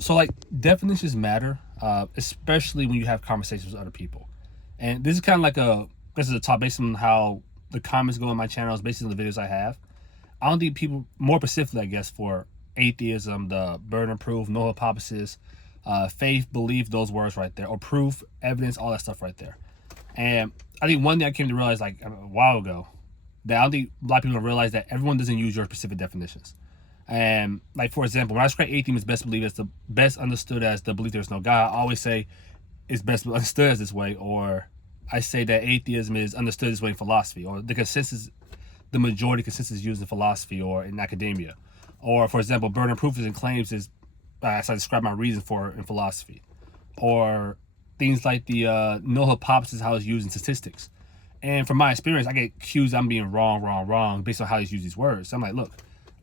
So like definitions matter, especially when you have conversations with other people. And this is kind of like this is a top based on how the comments go on my channels, based on the videos I have. I don't think people, more specifically, I guess, for atheism, the burden of proof, no hypothesis, faith, belief, those words right there, or proof, evidence, all that stuff right there. And I think one thing I came to realize like a while ago, that I don't think a lot of people realize that everyone doesn't use your specific definitions. And like, for example, when I describe atheism is best believed as the best understood as the belief there's no God, I always say it's best understood as this way, or I say that atheism is understood this way in philosophy, or the consensus, the majority consensus used in philosophy or in academia. Or, for example, burden of proof and claims is, as I describe my reason for in philosophy. Or things like the null hypothesis, how it's used in statistics. And from my experience, I get accused I'm being wrong based on how they use these words. So I'm like, look,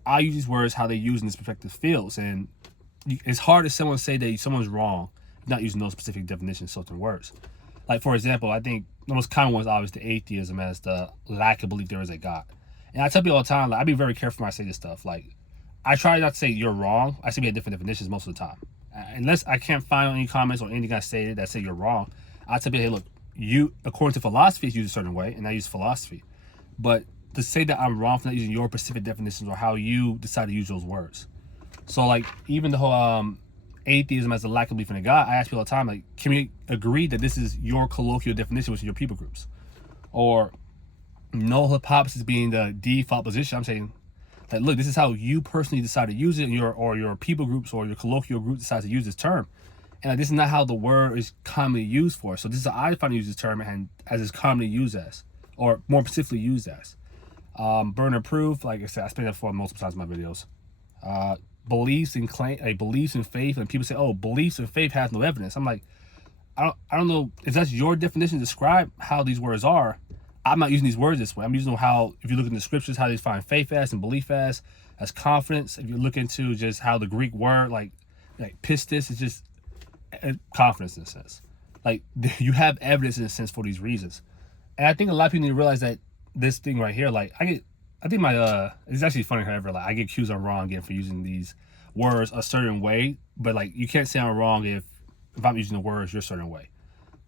I use these words how they use in this perspective fields, and it's hard to someone say that someone's wrong not using those specific definitions, certain words. Like, for example, I think the most common one is obviously atheism as the lack of belief there is a God. And I tell people all the time, like, I be very careful when I say this stuff. Like, I try not to say you're wrong. I say we have different definitions most of the time. Unless I can't find any comments or anything I say that say you're wrong, I tell people, hey, look, you, according to philosophy, is used a certain way, and I use philosophy. But to say that I'm wrong for not using your specific definitions or how you decide to use those words. So, like, even the whole atheism as a lack of belief in a God, I ask people all the time, like, can we agree that this is your colloquial definition within your people groups? Or null hypothesis being the default position. I'm saying that, look, this is how you personally decide to use it, or your people groups or your colloquial group decides to use this term. And like, this is not how the word is commonly used for. So this is how I find to use this term and as it's commonly used as, or more specifically used as. Burden of proof, like I said, I explained that for multiple times in my videos. Beliefs and beliefs and faith, and people say, oh, beliefs and faith has no evidence. I'm like, I don't know if that's your definition to describe how these words are. I'm not using these words this way. I'm using how, if you look in the scriptures, how they define faith as and belief as confidence. If you look into just how the Greek word, like pistis, is just confidence in a sense. Like, you have evidence in a sense for these reasons. And I think a lot of people need to realize that this thing right here, like, I think my it's actually funny however, like, I get accused I'm wrong again for using these words a certain way, but like, you can't say I'm wrong if I'm using the words your certain way.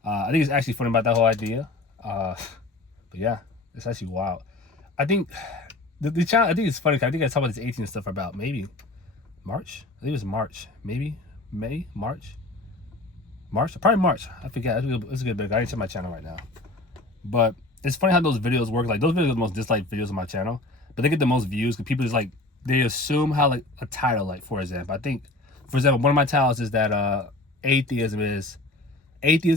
I think it's actually funny about that whole idea. But yeah, it's actually wild. I think the channel, I think it's funny because I think I talked about this 18 stuff for about maybe March. I think it was March, maybe May, March, probably March. I forget. It's a good bit. I didn't check my channel right now, but it's funny how those videos work. Like, those videos are the most disliked videos on my channel, but they get the most views because people just like, they assume how, like, a title, like, for example, I think, for example, one of my titles is that atheism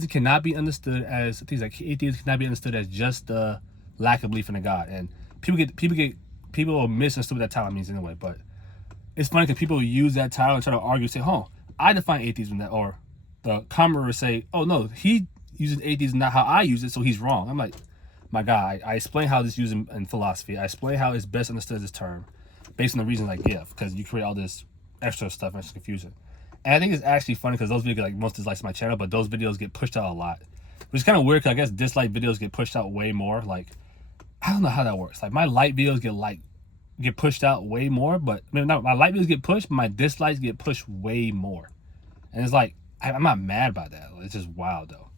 cannot be understood as things like atheism cannot be understood as just the lack of belief in a God. And people will misunderstand what that title means anyway. But it's funny because people use that title and try to argue, say, "Oh, I define atheism that," or the commenter say, "Oh no, he uses atheism not how I use it, so he's wrong." I'm like, my God, I explain how this is used in philosophy. I explain how it's best understood as this term based on the reasons I give, because you create all this extra stuff and it's confusing. And I think it's actually funny because those videos get like most dislikes on my channel, but those videos get pushed out a lot, which is kind of weird because I guess dislike videos get pushed out way more. Like, I don't know how that works. Like, my like videos get pushed out way more, but I mean, no, my like videos get pushed, but my dislikes get pushed way more. And it's like, I'm not mad about that. It's just wild though.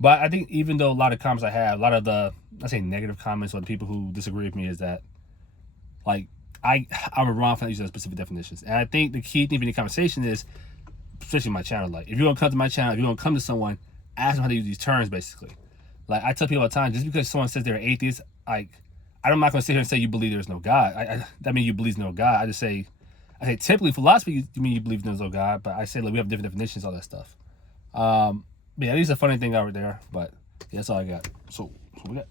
But I think even though a lot of comments I have, a lot of the, I say negative comments or the people who disagree with me, is that, like, I'm wrong for not using those specific definitions. And I think the key thing in the conversation is, especially my channel, like, if you're gonna come to my channel, if you're gonna come to someone, ask them how to use these terms, basically. Like, I tell people all the time, just because someone says they're atheist, like, I'm not gonna sit here and say you believe there's no God. That means you believe there's no God. I say typically philosophy, you mean you believe there's no God, but I say, like, we have different definitions, all that stuff. But yeah, at least a funny thing over there. But yeah, that's all I got. So we got.